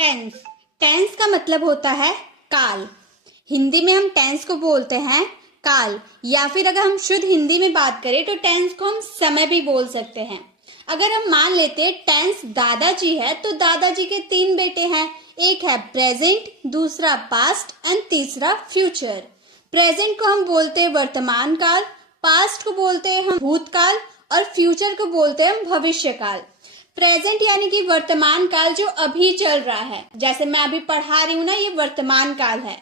Tense. Tense का मतलब होता है काल। हिंदी में हम टेंस को बोलते हैं काल, या फिर अगर हम शुद्ध हिंदी में बात करें तो टेंस को हम समय भी बोल सकते हैं। अगर हम मान लेते हैं टेंस दादाजी है तो दादाजी के 3 बेटे हैं, एक है प्रेजेंट, दूसरा पास्ट एंड तीसरा फ्यूचर। प्रेजेंट को हम बोलते हैं वर्तमान काल, पास्ट को बोलते हैं हम भूतकाल और फ्यूचर को बोलते हैं हम भविष्य काल। प्रेजेंट यानी कि वर्तमान काल जो अभी चल रहा है, जैसे मैं अभी पढ़ा रही हूँ ना, ये वर्तमान काल है।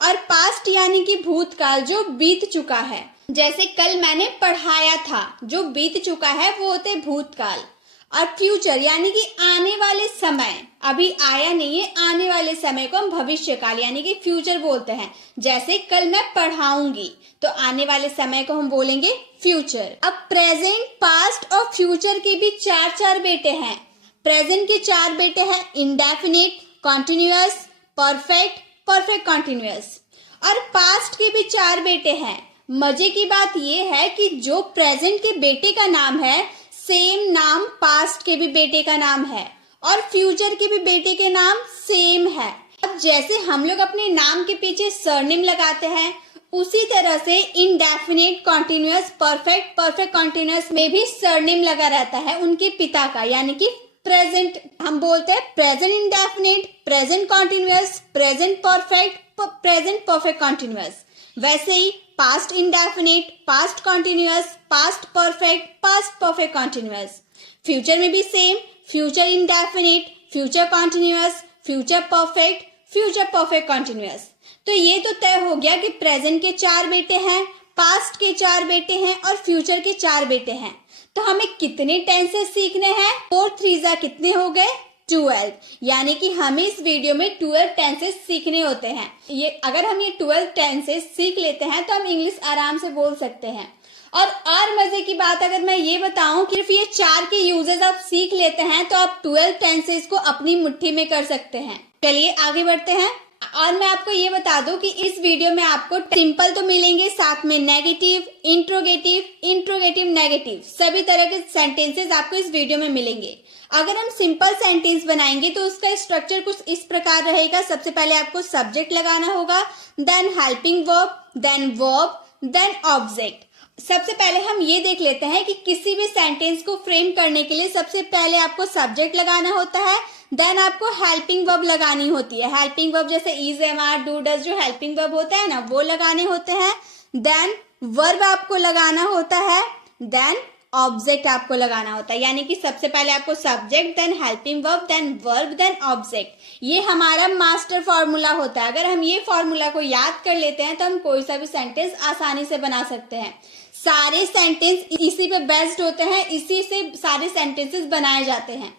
और पास्ट यानी कि भूतकाल जो बीत चुका है, जैसे कल मैंने पढ़ाया था, जो बीत चुका है वो होते भूतकाल। और फ्यूचर यानी कि आने वाले समय, अभी आया नहीं है, आने वाले समय को हम भविष्य काल यानी कि फ्यूचर बोलते हैं। जैसे कल मैं पढ़ाऊंगी तो आने वाले समय को हम बोलेंगे फ्यूचर। अब प्रेजेंट, पास्ट और फ्यूचर के भी 4 बेटे हैं। प्रेजेंट के 4 बेटे हैं indefinite, continuous, perfect, perfect continuous. और पास्ट के भी 4 बेटे हैं। मजे की बात यह है कि जो प्रेजेंट के बेटे का नाम है सेम नाम पास्ट के भी बेटे का नाम है, और फ्यूचर के भी बेटे के नाम सेम है। अब जैसे हम लोग अपने नाम के पीछे सरनेम लगाते हैं, उसी तरह से indefinite, continuous, perfect, perfect continuous में भी सरनेम लगा रहता है उनके पिता का, यानी कि प्रेजेंट हम बोलते हैं present indefinite, present continuous, present perfect, present perfect continuous. वैसे ही past indefinite, past continuous, past perfect, past perfect continuous. Future में भी same, future indefinite, future continuous, future perfect, future perfect continuous. तो ये तो तय हो गया कि प्रेजेंट के 4 बेटे हैं, पास्ट के 4 बेटे हैं और फ्यूचर के 4 बेटे हैं। तो हमें कितने टेंसेस सीखने हैं? 4 3 कितने हो गए? 12। यानी कि हमें इस वीडियो में 12 टेंसेस सीखने होते हैं। ये अगर हम ये 12 टेंसेस सीख लेते हैं तो हम इंग्लिश आराम से बोल सकते हैं। और मजे की बात अगर मैं ये बताऊं कि सिर्फ ये 4 के यूजेस आप सीख लेते हैं तो आप 12 टेंसेस को अपनी मुट्ठी में कर सकते हैं। चलिए आगे बढ़ते हैं। और मैं आपको ये बता दूं कि इस वीडियो में आपको सिंपल तो मिलेंगे, साथ में नेगेटिव, इंट्रोगेटिव, इंट्रोगेटिव नेगेटिव, सभी तरह के सेंटेंसेस आपको इस वीडियो में मिलेंगे। अगर हम सिंपल सेंटेंस बनाएंगे तो उसका स्ट्रक्चर कुछ इस प्रकार रहेगा। सबसे पहले आपको सब्जेक्ट लगाना होगा, then helping verb, then verb, then object. सबसे पहले हम ये देख लेते हैं कि किसी भी सेंटेंस को फ्रेम करने के लिए सबसे पहले आपको सब्जेक्ट लगाना होता है, देन आपको हेल्पिंग वर्ब लगानी होती है। हेल्पिंग वर्ब जैसे is, am, are, do, does जो हेल्पिंग वर्ब होता है ना, वो लगाने होते हैं। देन वर्ब आपको लगाना होता है, देन ऑब्जेक्ट आपको लगाना होता है। यानी कि सबसे पहले आपको subject, then helping verb, then verb, then object. ये हमारा मास्टर फॉर्मूला होता है। अगर हम ये फॉर्मूला को याद कर लेते हैं तो हम कोई सा भी सेंटेंस आसानी से बना सकते हैं। सारे सेंटेंस इसी पे बेस्ड होते हैं, इसी से सारे सेंटेंसेस बनाए जाते हैं।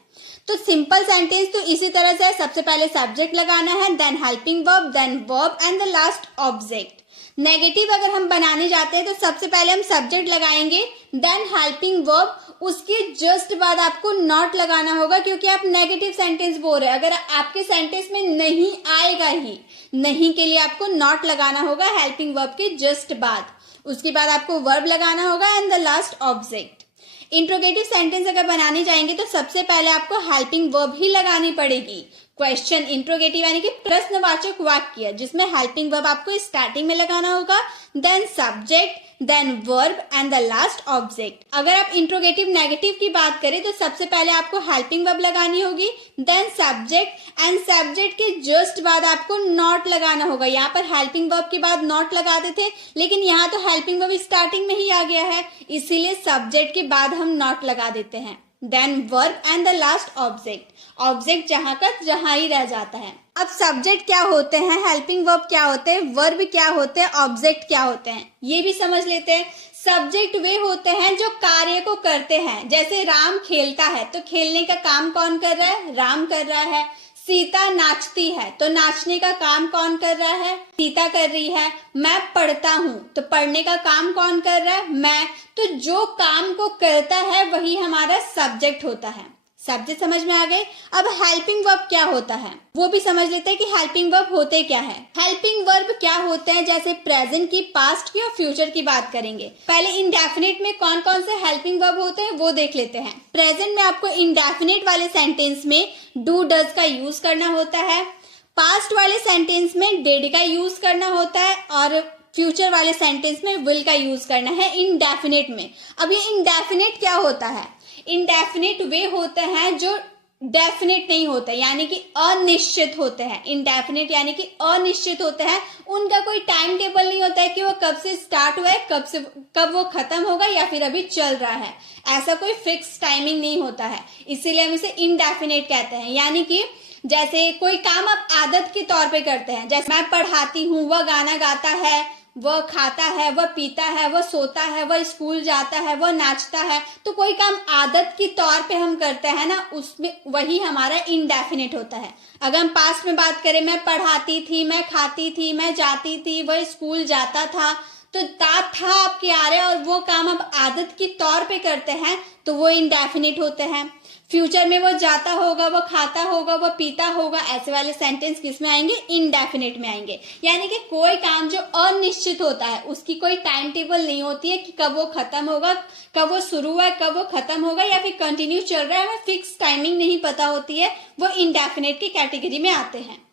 तो सिंपल सेंटेंस तो इसी तरह से, सबसे पहले सब्जेक्ट लगाना है, then helping verb, then verb and the last object. Negative अगर हम बनाने जाते हैं तो सबसे पहले हम सब्जेक्ट लगाएंगे, देन हेल्पिंग वर्ब, उसके जस्ट बाद आपको नॉट लगाना होगा, क्योंकि आप नेगेटिव सेंटेंस बोल रहे हैं। अगर आपके सेंटेंस में नहीं आएगा ही, नहीं के लिए आपको नॉट लगाना होगा हेल्पिंग वर्ब के जस्ट बाद। उसके बाद आपको वर्ब लगाना होगा and the last object. Interrogative sentence अगर बनाने जाएंगे तो सबसे पहले आपको हेल्पिंग वर्ब ही लगानी पड़ेगी। क्वेश्चन इंट्रोगेटिव यानी कि प्रश्नवाचक वाक्य, जिसमें हेल्पिंग वर्ब आपको स्टार्टिंग में लगाना होगा, then subject, then verb and the last object. अगर आप इंट्रोगेटिव नेगेटिव की बात करें तो सबसे पहले आपको हेल्पिंग वर्ब लगानी होगी, देन सब्जेक्ट, एंड सब्जेक्ट के जस्ट बाद आपको नॉट लगाना होगा। यहाँ पर हेल्पिंग वर्ब के बाद नॉट लगाते थे, लेकिन यहाँ तो हेल्पिंग वर्ब स्टार्टिंग में ही आ गया है, इसीलिए सब्जेक्ट के बाद हम नॉट लगा देते हैं। Then verb and the last object. Object जहां का जहां ही रह जाता है। अब सब्जेक्ट क्या होते हैं, हेल्पिंग वर्ब क्या होते हैं, वर्ब क्या होते हैं, ऑब्जेक्ट क्या होते हैं, ये भी समझ लेते हैं। सब्जेक्ट वे होते हैं जो कार्य को करते हैं। जैसे राम खेलता है तो खेलने का काम कौन कर रहा है? राम कर रहा है। सीता नाचती है तो नाचने का काम कौन कर रहा है? सीता कर रही है। मैं पढ़ता हूँ तो पढ़ने का काम कौन कर रहा है? मैं। तो जो काम को करता है वही हमारा सब्जेक्ट होता है। सब्जेक्ट समझ में आ गए। अब हेल्पिंग वर्ब क्या होता है वो भी समझ लेते हैं कि हेल्पिंग वर्ब होते क्या है। हेल्पिंग वर्ब क्या होते हैं, जैसे प्रेजेंट की, पास्ट की और फ्यूचर की बात करेंगे। पहले इंडेफिनिट में कौन कौन से हेल्पिंग वर्ब होते हैं वो देख लेते हैं। प्रेजेंट में आपको इंडेफिनिट वाले सेंटेंस में डू डज का यूज करना होता है, पास्ट वाले सेंटेंस में डिड का यूज करना होता है और फ्यूचर वाले सेंटेंस में विल का यूज करना है इंडेफिनिट में। अब ये इंडेफिनिट क्या होता है, इंडेफिनिट वे होते हैं जो डेफिनेट नहीं होते, यानी कि अनिश्चित होते हैं। इंडेफिनिट यानी कि अनिश्चित होते हैं, उनका कोई टाइम टेबल नहीं होता है कि वो कब से स्टार्ट हुआ है, कब वो खत्म होगा या फिर अभी चल रहा है, ऐसा कोई फिक्स टाइमिंग नहीं होता है, इसीलिए हम इसे इंडेफिनिट कहते हैं। यानी कि जैसे कोई काम आप आदत के तौर पे करते हैं, जैसे मैं पढ़ाती हूँ, वह गाना गाता है, वह खाता है, वह पीता है, वह सोता है, वह स्कूल जाता है, वह नाचता है, तो कोई काम आदत के तौर पे हम करते हैं ना, उसमें वही हमारा इंडेफिनिट होता है। अगर हम पास्ट में बात करें, मैं पढ़ाती थी, मैं खाती थी, मैं जाती थी, वह स्कूल जाता था, तो था आपके आ रहे और वो काम अब आदत के तौर पे करते हैं तो वो इंडेफिनिट होते हैं। फ्यूचर में वो जाता होगा, वो खाता होगा, वो पीता होगा, ऐसे वाले सेंटेंस किस में आएंगे, इंडेफिनिट में आएंगे। यानी कि कोई काम जो अनिश्चित होता है, उसकी कोई टाइम टेबल नहीं होती है कि कब वो खत्म होगा, कब वो शुरू हुआ, कब वो खत्म होगा या फिर कंटिन्यू चल रहा है, हमें फिक्स टाइमिंग नहीं पता होती है, वो इंडेफिनिट की कैटेगरी में आते हैं।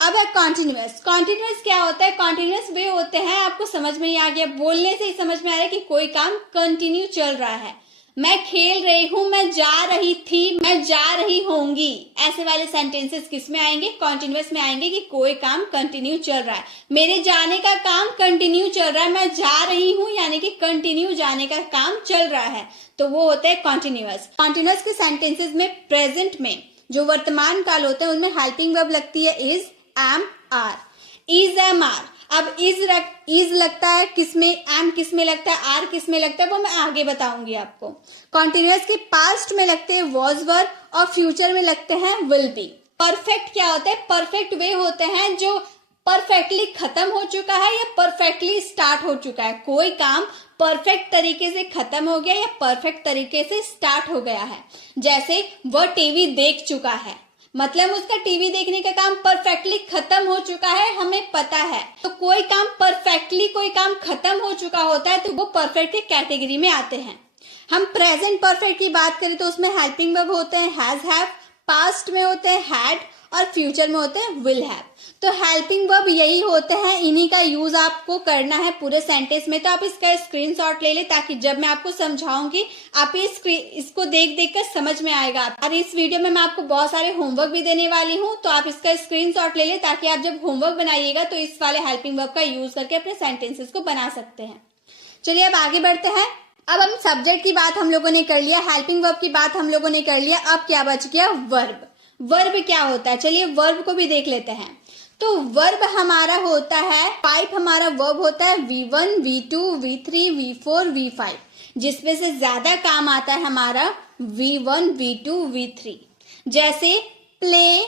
अब है कॉन्टिन्यूअस। कॉन्टिन्यूअस क्या होता है, कॉन्टिन्यूअस वे होते हैं, आपको समझ में ही आ गया, बोलने से ही समझ में आ रहा है कि कोई काम कंटिन्यू चल रहा है। मैं खेल रही हूं, मैं जा रही थी, मैं जा रही होंगी, ऐसे वाले सेंटेंसेस किस में आएंगे, कॉन्टिन्यूअस में आएंगे कि कोई काम कंटिन्यू चल रहा है। मेरे जाने का काम कंटिन्यू चल रहा है, मैं जा रही हूं यानी कि कंटिन्यू जाने का काम चल रहा है, तो वो होता है कॉन्टिन्यूअस। कॉन्टिन्यूअस के सेंटेंसेस में प्रेजेंट में जो वर्तमान काल होता है उनमें हेल्पिंग वर्ब लगती है is, am, are. Is, am, are. अब इज लगता है किसमें, एम किसमें लगता है, आर किसमें लगता है, वो मैं आगे बताऊंगी आपको। कॉन्टिन्यूअस के पास्ट में लगते हैं वॉज वर और फ्यूचर में लगते हैं विल बी। परफेक्ट क्या होता है, परफेक्ट वे होते हैं जो परफेक्टली खत्म हो चुका है या परफेक्टली स्टार्ट हो चुका है। कोई काम परफेक्ट तरीके से खत्म हो गया या परफेक्ट तरीके से स्टार्ट हो गया है। जैसे वह टीवी देख चुका है, मतलब उसका टीवी देखने का काम परफेक्टली खत्म हो चुका है, हमें पता है। तो कोई काम परफेक्टली कोई काम खत्म हो चुका होता है तो वो परफेक्ट की कैटेगरी में आते हैं। हम प्रेजेंट परफेक्ट की बात करें तो उसमें हेल्पिंग वर्ब होते हैं हैज, हैव, पास्ट में होते हैं हैड और फ्यूचर में होते हैं विल हैव। तो हेल्पिंग वर्ब यही होते हैं, इन्हीं का यूज आपको करना है पूरे सेंटेंस में। तो आप इसका स्क्रीनशॉट ले ले ताकि जब मैं आपको समझाऊंगी आप इसको देख देख कर समझ में आएगा। और इस वीडियो में मैं आपको बहुत सारे होमवर्क भी देने वाली हूँ, तो आप इसका स्क्रीनशॉट ले ले ताकि आप जब होमवर्क बनाइएगा तो इस वाले हेल्पिंग वर्ब का यूज करके अपने सेंटेंसेस को बना सकते हैं। चलिए अब आगे बढ़ते हैं। अब हम सब्जेक्ट की बात हम लोगों ने कर लिया, हेल्पिंग वर्ब की बात हम लोगों ने कर लिया, अब क्या बच गया, वर्ब। वर्ब क्या होता है, चलिए वर्ब को भी देख लेते हैं। तो वर्ब हमारा होता है, टाइप हमारा वर्ब होता है V1, V2, V3, V4, V5, जिसमें से ज्यादा काम आता है हमारा V1, V2, V3। जैसे प्ले,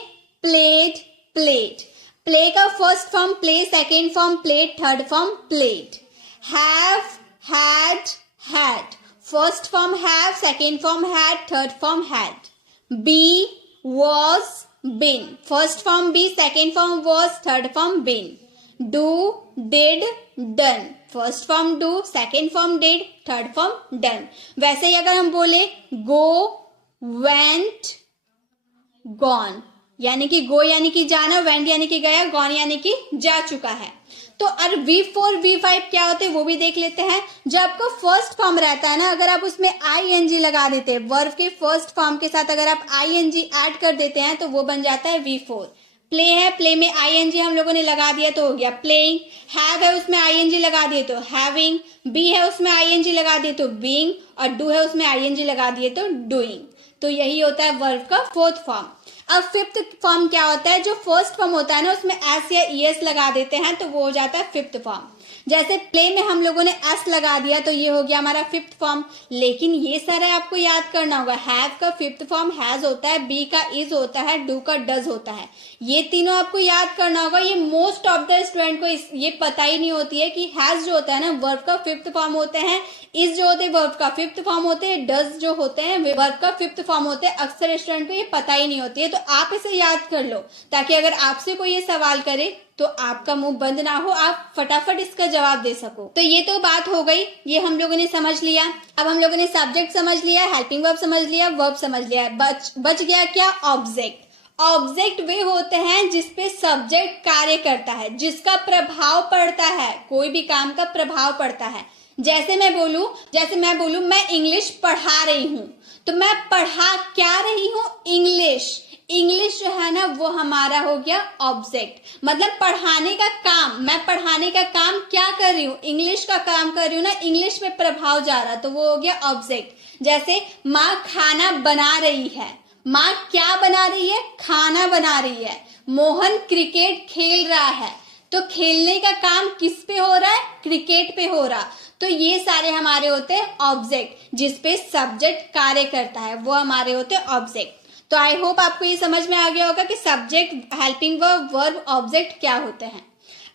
प्लेड, प्लेड। प्ले का first form play, second form played, third form played. Have, had, had, first form have, second form had, third form had. Be, was, been, first form be, second form was, third form been. Do, did, done, first form do, second form did, third form done. वैसे ही अगर हम बोले go, went, gone, यानी कि go यानी कि जाना, went यानी कि गया, gone यानी कि जा चुका है। तो और V4, V5 क्या होते हैं वो भी देख लेते हैं। जब आपको फर्स्ट फॉर्म रहता है ना, अगर आप उसमें ing लगा देते हैं, वर्ब के फर्स्ट फॉर्म के साथ अगर आप ing ऐड कर देते हैं तो वो बन जाता है V4। प्ले है, प्ले में ing हम लोगों ने लगा दिया तो हो गया प्लेइंग। हैव है, उसमें ing लगा दिए तो हैविंग। बी है, उसमें ing लगा दिए तो बीइंग। और डू है, उसमें ing लगा दिए तो डूइंग। तो यही होता है वर्ब का फोर्थ फॉर्म। अब फिफ्थ फॉर्म क्या होता है, जो फर्स्ट फॉर्म होता है ना उसमें एस या ईएस लगा देते हैं तो वो हो जाता है फिफ्थ फॉर्म। जैसे प्ले में हम लोगों ने एस लगा दिया तो ये हो गया हमारा फिफ्थ फॉर्म। लेकिन ये सारा आपको याद करना होगा, हैव का फिफ्थ फॉर्म हैज होता है, बी का इज होता है, डू का डज होता है। ये तीनों आपको याद करना होगा। ये मोस्ट ऑफ द स्टूडेंट को ये पता ही नहीं होती है कि हैज जो होता है ना वर्ब का फिफ्थ फॉर्म होते हैं, इज जो होते हैं वर्ब का फिफ्थ फॉर्म होते हैं, डज जो होते हैं वर्ब का फिफ्थ फॉर्म होते हैं। अक्सर स्टूडेंट को ये पता ही नहीं होती है। तो आप इसे याद कर लो ताकि अगर आपसे कोई ये सवाल करे तो आपका मुंह बंद ना हो, आप फटाफट इसका जवाब दे सको। तो ये तो बात हो गई, ये हम लोगों ने समझ लिया। अब हम लोगों ने सब्जेक्ट समझ लिया, हेल्पिंग वर्ब समझ लिया, वर्ब समझ लिया। बच गया क्या? ऑब्जेक्ट। ऑब्जेक्ट वे होते हैं जिसपे सब्जेक्ट कार्य करता है, जिसका प्रभाव पड़ता है, कोई भी काम का प्रभाव पड़ता है। जैसे मैं बोलूं मैं इंग्लिश पढ़ा रही हूं, तो मैं पढ़ा क्या रही हूं? इंग्लिश। इंग्लिश जो है ना वो हमारा हो गया ऑब्जेक्ट, मतलब पढ़ाने का काम। मैं पढ़ाने का काम क्या कर रही हूँ? इंग्लिश का काम कर रही हूँ ना, इंग्लिश पे प्रभाव जा रहा, तो वो हो गया ऑब्जेक्ट। जैसे माँ खाना बना रही है, माँ क्या बना रही है? खाना बना रही है। मोहन क्रिकेट खेल रहा है, तो खेलने का काम किस पे हो रहा है? क्रिकेट पे हो रहा। तो ये सारे हमारे होते हैं ऑब्जेक्ट, जिसपे सब्जेक्ट कार्य करता है, वो हमारे होते हैं ऑब्जेक्ट। तो आई होप आपको ये समझ में आ गया होगा कि subject, helping verb, verb, object क्या होते हैं।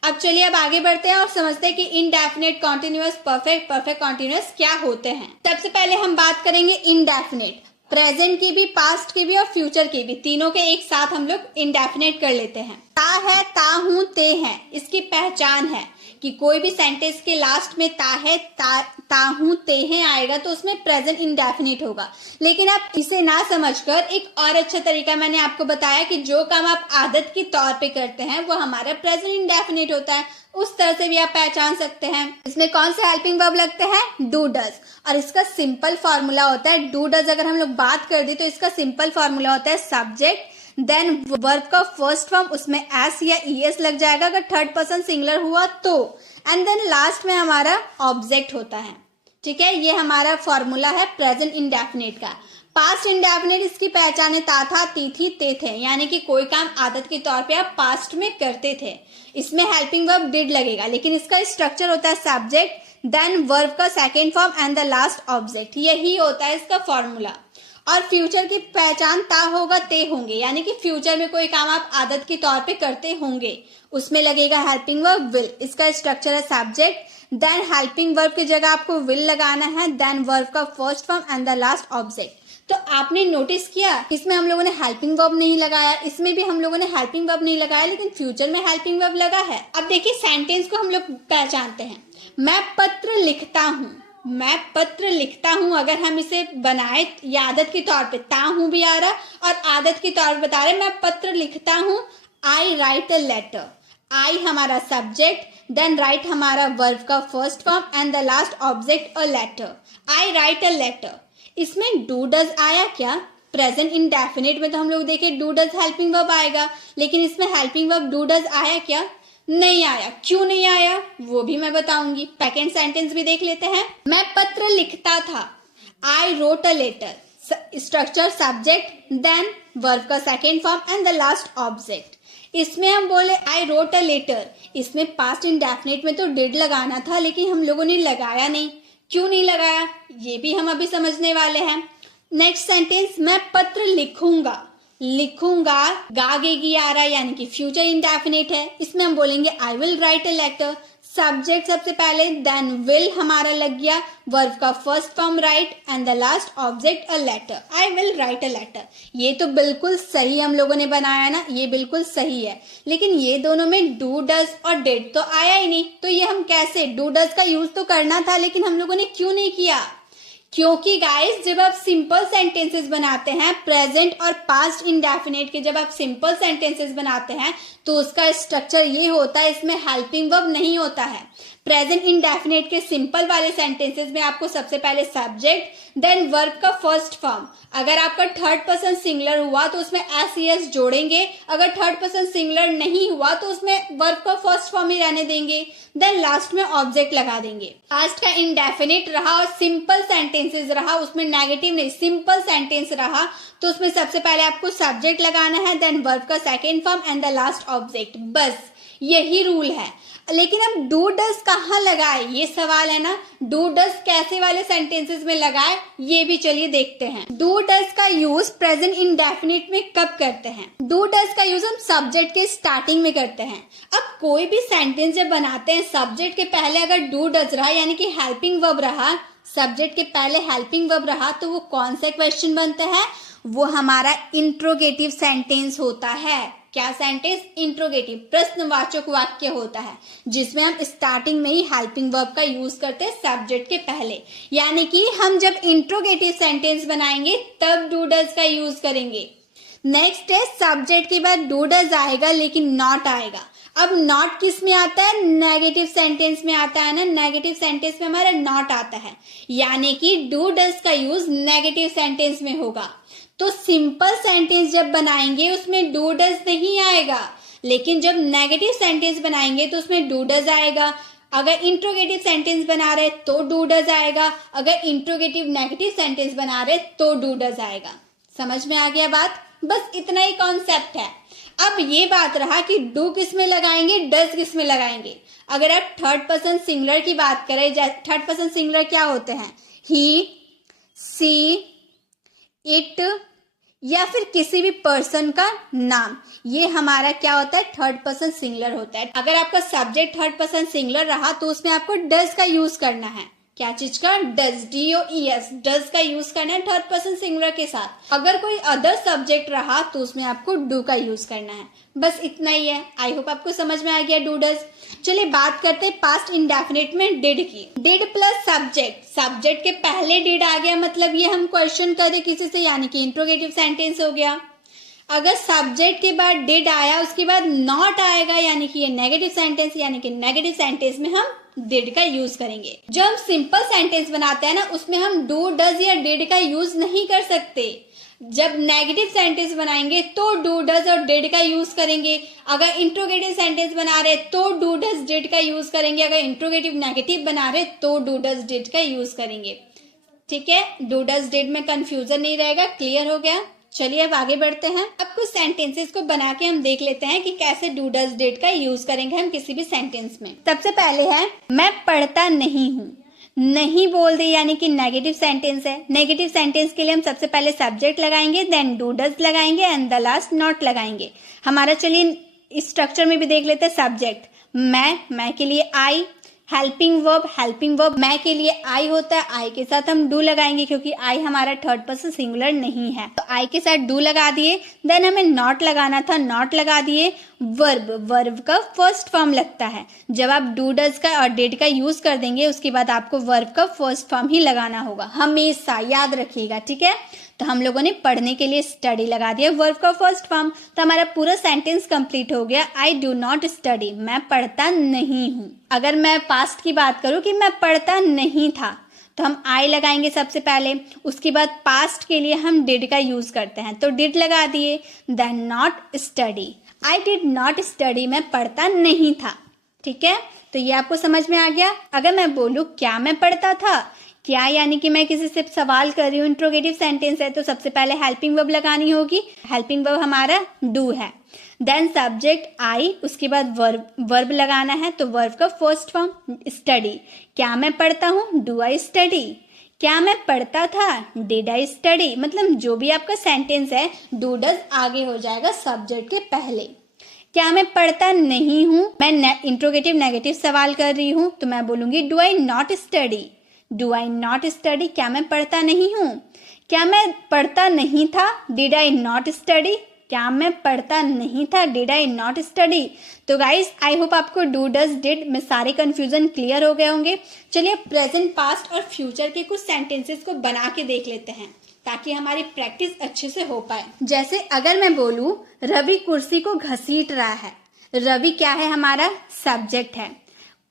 अब चलिए अब आगे बढ़ते हैं और समझते हैं कि indefinite, continuous, perfect, perfect continuous क्या होते हैं। सबसे पहले हम बात करेंगे इनडेफिनेट। प्रेजेंट की भी, पास्ट की भी और फ्यूचर की भी, तीनों के एक साथ हम लोग इनडेफिनेट कर लेते हैं। ता है, ता हूं, ते हैं, इसकी पहचान है कि कोई भी सेंटेंस के लास्ट में ता है, ता हूं, ते हैं आएगा तो उसमें प्रेजेंट इंडेफिनिट होगा। लेकिन आप इसे ना समझकर एक और अच्छा तरीका मैंने आपको बताया कि जो काम आप आदत के तौर पे करते हैं वो हमारा प्रेजेंट इंडेफिनिट होता है। उस तरह से भी आप पहचान सकते हैं। इसमें कौन से हेल्पिंग वर्ब लगते हैं? Do does. और इसका सिंपल फॉर्मूला होता है डू डज। अगर हम लोग बात कर दी तो इसका सिंपल फॉर्मूला होता है सब्जेक्ट, देन वर्ब का फर्स्ट फॉर्म, उसमें एस या ईएस लग जाएगा अगर थर्ड पर्सन सिंगुलर हुआ तो, एंड देन लास्ट में हमारा ऑब्जेक्ट होता है। ठीक है, ये हमारा फॉर्मूला है प्रेजेंट इंडेफिनिट का। पास्ट इंडेफिनिट, इसकी पहचान है ता था, ती थी, ते थे, यानी कि कोई काम आदत के तौर पे आप पास्ट में करते थे। इसमें हेल्पिंग वर्ब डिड लगेगा, लेकिन इसका स्ट्रक्चर होता है सब्जेक्ट, देन वर्ब का second form and the last object. यही होता है इसका फॉर्मूला। और फ्यूचर की पहचान ता होगा, ते होंगे, यानी कि फ्यूचर में कोई काम आप आदत के तौर पे करते होंगे, उसमें लगेगा हेल्पिंग वर्ब विल। इसका स्ट्रक्चर है सब्जेक्ट, देन हेल्पिंग वर्ब की जगह आपको विल लगाना है, देन वर्ब का first form and the last object. तो आपने नोटिस किया इसमें हम लोगों ने हेल्पिंग वर्ब नहीं लगाया, इसमें भी हम लोगों ने हेल्पिंग वर्ब नहीं लगाया, लेकिन फ्यूचर में हेल्पिंग वर्ब लगा है। अब देखिए सेंटेंस को हम लोग पहचानते हैं। मैं पत्र लिखता हूँ, मैं पत्र लिखता हूं, अगर हम इसे बनाए या आदत के तौर पे, ता हूं भी आ रहा और आदत के तौर पे बता रहे मैं पत्र लिखता हूं। आई राइट अ लेटर। आई हमारा सब्जेक्ट, देन राइट हमारा वर्ब का first form and the last object a letter. I write a letter. इसमें डू डज आया क्या? प्रेजेंट इंडेफिनिट में तो हम लोग देखे डू डज हेल्पिंग वर्ब आएगा, लेकिन इसमें हेल्पिंग वर्ब डू डज आया क्या? नहीं आया। क्यों नहीं आया वो भी मैं बताऊंगी। सेकेंड सेंटेंस भी देख लेते हैं। मैं पत्र लिखता था, I wrote a letter. Structure subject, then verb का second form and the last object. इसमें हम बोले आई रोट अ लेटर, इसमें पास्ट इंडेफिनिट में तो डिड लगाना था, लेकिन हम लोगों ने लगाया नहीं। क्यों नहीं लगाया ये भी हम अभी समझने वाले हैं। नेक्स्ट सेंटेंस, मैं पत्र लिखूंगा। लिखूंगा, गागेगी आ रहा है, यानी कि फ्यूचर इंडेफिनिट है। इसमें हम बोलेंगे I will write a letter. Subject सबसे पहले, देन विल हमारा लग गया, वर्ब का first form write and the last object a letter. I will write a letter. ये तो बिल्कुल सही हम लोगों ने बनाया ना, ये बिल्कुल सही है। लेकिन ये दोनों में डू डज और डिड तो आया ही नहीं, तो ये हम कैसे? डू डज का यूज तो करना था, लेकिन हम लोगों ने क्यों नहीं किया? क्योंकि गाइस जब आप सिंपल सेंटेंसेस बनाते हैं, प्रेजेंट और पास्ट इंडेफिनिट के जब आप सिंपल सेंटेंसेस बनाते हैं तो उसका स्ट्रक्चर ये होता है, इसमें हेल्पिंग वर्ब नहीं होता है। प्रेजेंट इंडेफिनिट के सिंपल वाले सेंटेंसेस में आपको सबसे पहले सब्जेक्ट, देन वर्ब का फर्स्ट फॉर्म। अगर आपका थर्ड पर्सन सिंगुलर हुआ तो उसमें एस एस जोड़ेंगे, अगर थर्ड पर्सन सिंगुलर नहीं हुआ तो उसमें वर्ब का फर्स्ट फॉर्म ही रहने देंगे, देन लास्ट में ऑब्जेक्ट लगा देंगे। पास्ट का इंडेफिनिट रहा और सिंपल सेंटेंसेस रहा, उसमें नेगेटिव नहीं, सिंपल सेंटेंस रहा, तो उसमें सबसे पहले आपको सब्जेक्ट लगाना है, देन वर्ब का second form and the last object. बस यही रूल है। लेकिन अब डू डज कहाँ लगाए, ये सवाल है ना। डू डज कैसे वाले सेंटेंसेस में लगाए, ये भी चलिए देखते हैं। डू डज का यूज प्रेजेंट इंडेफिनिट में कब करते हैं? डू डज का यूज हम सब्जेक्ट के स्टार्टिंग में करते हैं। अब कोई भी सेंटेंस जब बनाते हैं, सब्जेक्ट के पहले अगर डू डज रहा यानी कि हेल्पिंग वर्ब रहा, सब्जेक्ट के पहले हेल्पिंग वर्ब रहा, तो वो कौन सा क्वेश्चन बनता है? वो हमारा इंट्रोगेटिव सेंटेंस होता है। क्या सेंटेंस? इंट्रोगेटिव, प्रश्नवाचक वाक्य होता है, जिसमें हम स्टार्टिंग में ही हेल्पिंग वर्ब का यूज करते हैं सब्जेक्ट के पहले। यानी कि हम जब इंट्रोगेटिव सेंटेंस बनाएंगे तब डू डज का यूज करेंगे। नेक्स्ट है, सब्जेक्ट के बाद डू डज आएगा लेकिन नॉट आएगा। अब नॉट किस में आता है? नेगेटिव सेंटेंस में आता है ना। नेगेटिव सेंटेंस में हमारा नॉट आता है, यानी कि डू डज का यूज नेगेटिव सेंटेंस में होगा। तो सिंपल सेंटेंस जब बनाएंगे उसमें डू डज नहीं आएगा, लेकिन जब नेगेटिव सेंटेंस बनाएंगे तो उसमें डू डज आएगा। अगर इंट्रोगेटिव सेंटेंस बना रहे तो डू डज आएगा, अगर इंट्रोगेटिव नेगेटिव सेंटेंस बना रहे तो डू डज आएगा। समझ में आ गया बात? बस इतना ही कॉन्सेप्ट है। अब ये बात रहा कि डू किस में लगाएंगे, डज किस में लगाएंगे। अगर आप थर्ड पर्सन सिंगुलर की बात करें, थर्ड पर्सन सिंगुलर क्या होते हैं? ही, सी, इट या फिर किसी भी पर्सन का नाम, ये हमारा क्या होता है? थर्ड पर्सन सिंगुलर होता है। अगर आपका सब्जेक्ट थर्ड पर्सन सिंगुलर रहा तो उसमें आपको डज का यूज करना है। क्या चीज का? डज, DOES, डज का यूज करना है थर्ड पर्सन सिंगुलर के साथ। अगर कोई अदर सब्जेक्ट रहा तो उसमें आपको डू का यूज करना है। बस इतना ही है। आई होप आपको समझ में आ गया डू डज। चलिए बात करते हैं पास्ट इंडेफिनिट में डिड की। डिड प्लस सब्जेक्ट, सब्जेक्ट के पहले डिड आ गया, मतलब ये हम क्वेश्चन करें किसी से, यानी कि इंट्रोगेटिव सेंटेंस हो गया। अगर सब्जेक्ट के बाद डिड आया उसके बाद नॉट आएगा, यानी कि ये नेगेटिव सेंटेंस, यानी कि नेगेटिव सेंटेंस में हम डिड का यूज करेंगे। जब हम सिंपल सेंटेंस बनाते हैं ना, उसमें हम डू डज या डिड का यूज नहीं कर सकते। जब नेगेटिव सेंटेंस बनाएंगे तो डू डज और डिड का यूज करेंगे। अगर इंट्रोगेटिव सेंटेंस बना रहे तो डू डज डिड का यूज करेंगे। अगर इंट्रोगेटिव नेगेटिव बना रहे तो डू डज डिड का यूज करेंगे। ठीक है, डू डज डिड में कंफ्यूजन नहीं रहेगा। क्लियर हो गया? चलिए अब आगे बढ़ते हैं। अब कुछ सेंटेंसेस को बना के हम देख लेते हैं कि कैसे डू डज डिड का यूज करेंगे हम किसी भी सेंटेंस में। सबसे पहले है, मैं पढ़ता नहीं हूँ। नहीं बोल दे यानी कि नेगेटिव सेंटेंस है। नेगेटिव सेंटेंस के लिए हम सबसे पहले सब्जेक्ट लगाएंगे, देन डू डज लगाएंगे एंड द लास्ट नॉट लगाएंगे। हमारा चलिए स्ट्रक्चर में भी देख लेते हैं। सब्जेक्ट मैं के लिए आई, हेल्पिंग वर्ब मैं के लिए आई होता है, आई के साथ हम डू लगाएंगे क्योंकि आई हमारा थर्ड पर्सन सिंगुलर नहीं है, तो आई के साथ डू लगा दिए। देन हमें नॉट लगाना था, नॉट लगा दिए। वर्ब का फर्स्ट फॉर्म लगता है। जब आप डू डज का और डिड का यूज कर देंगे उसके बाद आपको वर्ब का फर्स्ट फॉर्म ही लगाना होगा, हमेशा याद रखिएगा। ठीक है, तो हम लोगों ने पढ़ने के लिए स्टडी लगा दिया, वर्ब का फर्स्ट फॉर्म। तो हमारा पूरा सेंटेंस कंप्लीट हो गया। आई डू नॉट स्टडी, मैं पढ़ता नहीं हूँ। अगर मैं पास्ट की बात करूँ कि मैं पढ़ता नहीं था, तो हम आई लगाएंगे सबसे पहले। उसके बाद पास्ट के लिए हम डिड का यूज करते हैं, तो डिड लगा दिए। Then not study, I did not study, मैं पढ़ता नहीं था। ठीक है, तो ये आपको समझ में आ गया। अगर मैं बोलूँ क्या मैं पढ़ता था, क्या यानी कि मैं किसी से सवाल कर रही हूँ, इंट्रोगेटिव सेंटेंस है, तो सबसे पहले हेल्पिंग वर्ब लगानी होगी। हेल्पिंग वर्ब हमारा डू है। देन सब्जेक्ट आई, उसके बाद वर्ब लगाना है, तो वर्ब का फर्स्ट फॉर्म स्टडी। क्या मैं पढ़ता हूँ, डू आई स्टडी। क्या मैं पढ़ता था, डिड आई स्टडी। मतलब जो भी आपका सेंटेंस है डू डज आगे हो जाएगा सब्जेक्ट के पहले। क्या मैं पढ़ता नहीं हूँ, मैं इंट्रोगेटिव नेगेटिव सवाल कर रही हूँ, तो मैं बोलूंगी do I not study. Do I not study, क्या मैं पढ़ता नहीं हूँ। क्या मैं पढ़ता नहीं था, डिड आई नॉट स्टडी। क्या मैं पढ़ता नहीं था, डिड आई नॉट स्टडी। तो गाइस आई होप आपको डू डज डिड में सारे कंफ्यूजन क्लियर हो गए होंगे। चलिए प्रेजेंट, पास्ट और फ्यूचर के कुछ सेंटेंसेस को बना के देख लेते हैं ताकि हमारी प्रैक्टिस अच्छे से हो पाए। जैसे अगर मैं बोलूं रवि कुर्सी को घसीट रहा है, रवि क्या है, हमारा सब्जेक्ट है।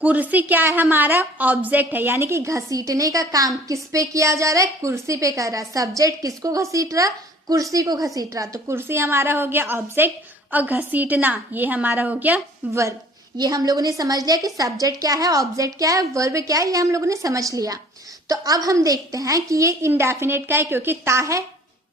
कुर्सी क्या है, हमारा ऑब्जेक्ट है, यानी कि घसीटने का काम किस पे किया जा रहा है, कुर्सी पे कर रहा है। सब्जेक्ट किसको घसीट रहा, कुर्सी को घसीट रहा, तो कुर्सी हमारा हो गया ऑब्जेक्ट और घसीटना ये हमारा हो गया वर्ब। ये हम लोगों ने समझ लिया कि सब्जेक्ट क्या है, ऑब्जेक्ट क्या है, वर्ब क्या है, ये हम लोगों ने समझ लिया। तो अब हम देखते हैं कि ये इंडेफिनेट का है क्योंकि ता है,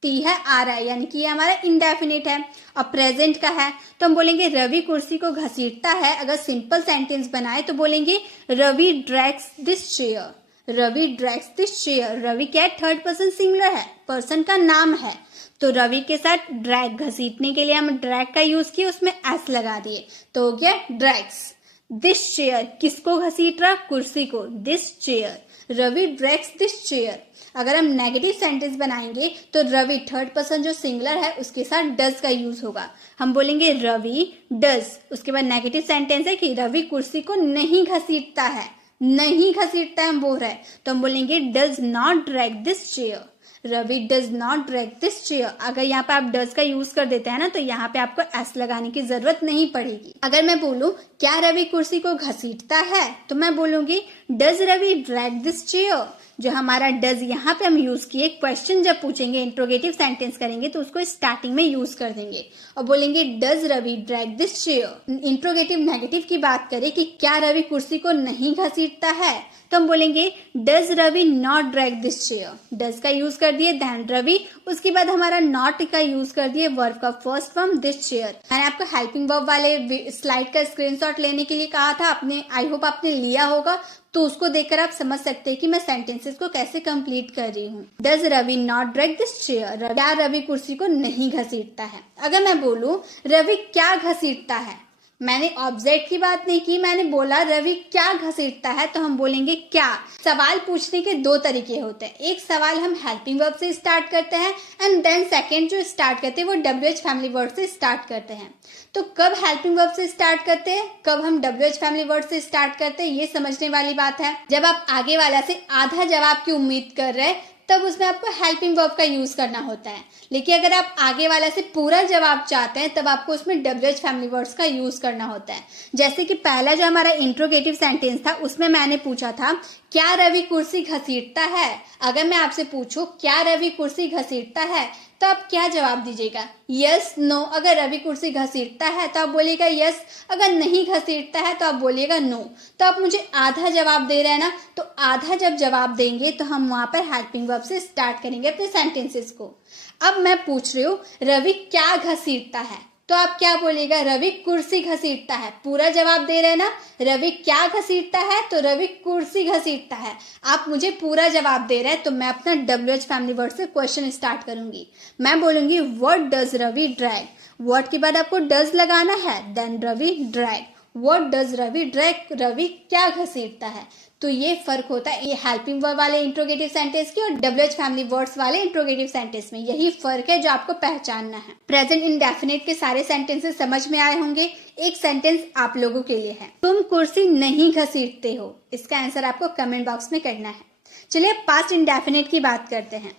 ती है, आ रहा है, यानी कि ये हमारा इंडेफिनिट है। और प्रेजेंट का है तो हम बोलेंगे रवि कुर्सी को घसीटता है। अगर सिंपल सेंटेंस बनाए तो बोलेंगे Ravi drags this chair. Ravi drags this chair. Ravi क्या है? थर्ड पर्सन सिंगुलर है, पर्सन का नाम है। तो रवि के साथ ड्रैग, घसीटने के लिए हम ड्रैग का यूज किए, उसमें एस लगा दिए तो हो गया ड्रैग्स दिस चेयर। किसको घसीट रहा? कुर्सी को। This chair, Ravi drags this chair. अगर हम नेगेटिव सेंटेंस बनाएंगे तो रवि थर्ड पर्सन जो सिंगुलर है उसके साथ डज का यूज होगा। हम बोलेंगे रवि डज, उसके बाद नेगेटिव सेंटेंस है कि रवि कुर्सी को नहीं घसीटता है। नहीं घसीटता है हम बोल रहे हैं तो हम बोलेंगे does not drag this chair. Ravi does not drag this chair. अगर यहाँ पे आप डज का यूज कर देते हैं ना तो यहाँ पे आपको एस लगाने की जरूरत नहीं पड़ेगी। अगर मैं बोलूं क्या रवि कुर्सी को घसीटता है तो मैं बोलूंगी does Ravi drag this chair. जो हमारा डज यहाँ पे हम यूज किए, क्वेश्चन जब पूछेंगे, इंट्रोगेटिव सेंटेंस करेंगे तो उसको स्टार्टिंग में यूज कर देंगे और बोलेंगे does Ravi drag this chair. Interrogative negative की बात करें कि क्या रवि कुर्सी को नहीं घसीटता है तो हम बोलेंगे does Ravi not drag this chair. Does का यूज कर दिए, देन रवि, उसके बाद हमारा नॉट का यूज कर दिए वर्ब का फर्स्ट फॉर्म दिस चेयर। मैंने आपको हेल्पिंग वर्ब वाले स्लाइड का स्क्रीनशॉट लेने के लिए कहा था, आपने, आई होप आपने लिया होगा, तो उसको देखकर आप समझ सकते हैं कि मैं सेंटेंसेस को कैसे कंप्लीट कर रही हूँ। Does Ravi not drag this chair. क्या रवि कुर्सी को नहीं घसीटता है। अगर मैं बोलूं रवि क्या घसीटता है, मैंने ऑब्जेक्ट की बात नहीं की, मैंने बोला रवि क्या घसीटता है, तो हम बोलेंगे क्या। सवाल पूछने के दो तरीके होते हैं। एक सवाल हम हेल्पिंग वर्ब से स्टार्ट करते हैं एंड देन सेकंड जो स्टार्ट करते हैं वो WH फैमिली वर्ड से स्टार्ट करते हैं। तो कब हेल्पिंग वर्ब से स्टार्ट करते हैं, कब हम WH फैमिली वर्ड से स्टार्ट करते हैं, ये समझने वाली बात है। जब आप आगे वाला से आधा जवाब की उम्मीद कर रहे हैं तब उसमें आपको हेल्पिंग वर्ब का यूज करना होता है। लेकिन अगर आप आगे वाला से पूरा जवाब चाहते हैं तब आपको उसमें WH फैमिली वर्ड्स का यूज करना होता है। जैसे कि पहला जो हमारा इंट्रोगेटिव सेंटेंस था उसमें मैंने पूछा था क्या रवि कुर्सी घसीटता है। अगर मैं आपसे पूछूं क्या रवि कुर्सी घसीटता है तो आप क्या जवाब दीजिएगा? Yes, no. अगर रवि कुर्सी घसीटता है तो आप बोलिएगा यस, अगर नहीं घसीटता है तो आप बोलिएगा नो। तो आप मुझे आधा जवाब दे रहे हैं ना, तो आधा जब जवाब देंगे तो हम वहां पर हेल्पिंग वर्ब से स्टार्ट करेंगे अपने सेंटेंसेस को। अब मैं पूछ रही हूँ रवि क्या घसीटता है, तो आप क्या बोलिएगा? रवि कुर्सी घसीटता है। पूरा जवाब दे रहे हैं ना, रवि क्या घसीटता है तो रवि कुर्सी घसीटता है। आप मुझे पूरा जवाब दे रहे हैं तो मैं अपना WH फैमिली वर्ड से क्वेश्चन स्टार्ट करूंगी। मैं बोलूंगी what does Ravi drag. What के बाद आपको डज लगाना है, then Ravi drag. What does Ravi drag, Ravi क्या घसीटता है। तो ये फर्क होता है ये हेल्पिंग वर्ब वाले इंट्रोगेटिव सेंटेंस की और WH फैमिली वर्ड्स वाले इंट्रोगेटिव सेंटेंस में। यही फर्क है जो आपको पहचानना है। प्रेजेंट इंडेफिनिट के सारे सेंटेंसेस समझ में आए होंगे। एक सेंटेंस आप लोगों के लिए है, तुम कुर्सी नहीं घसीटते हो। इसका आंसर आपको कमेंट बॉक्स में करना है। चलिए पास्ट इंडेफिनिट की बात करते हैं।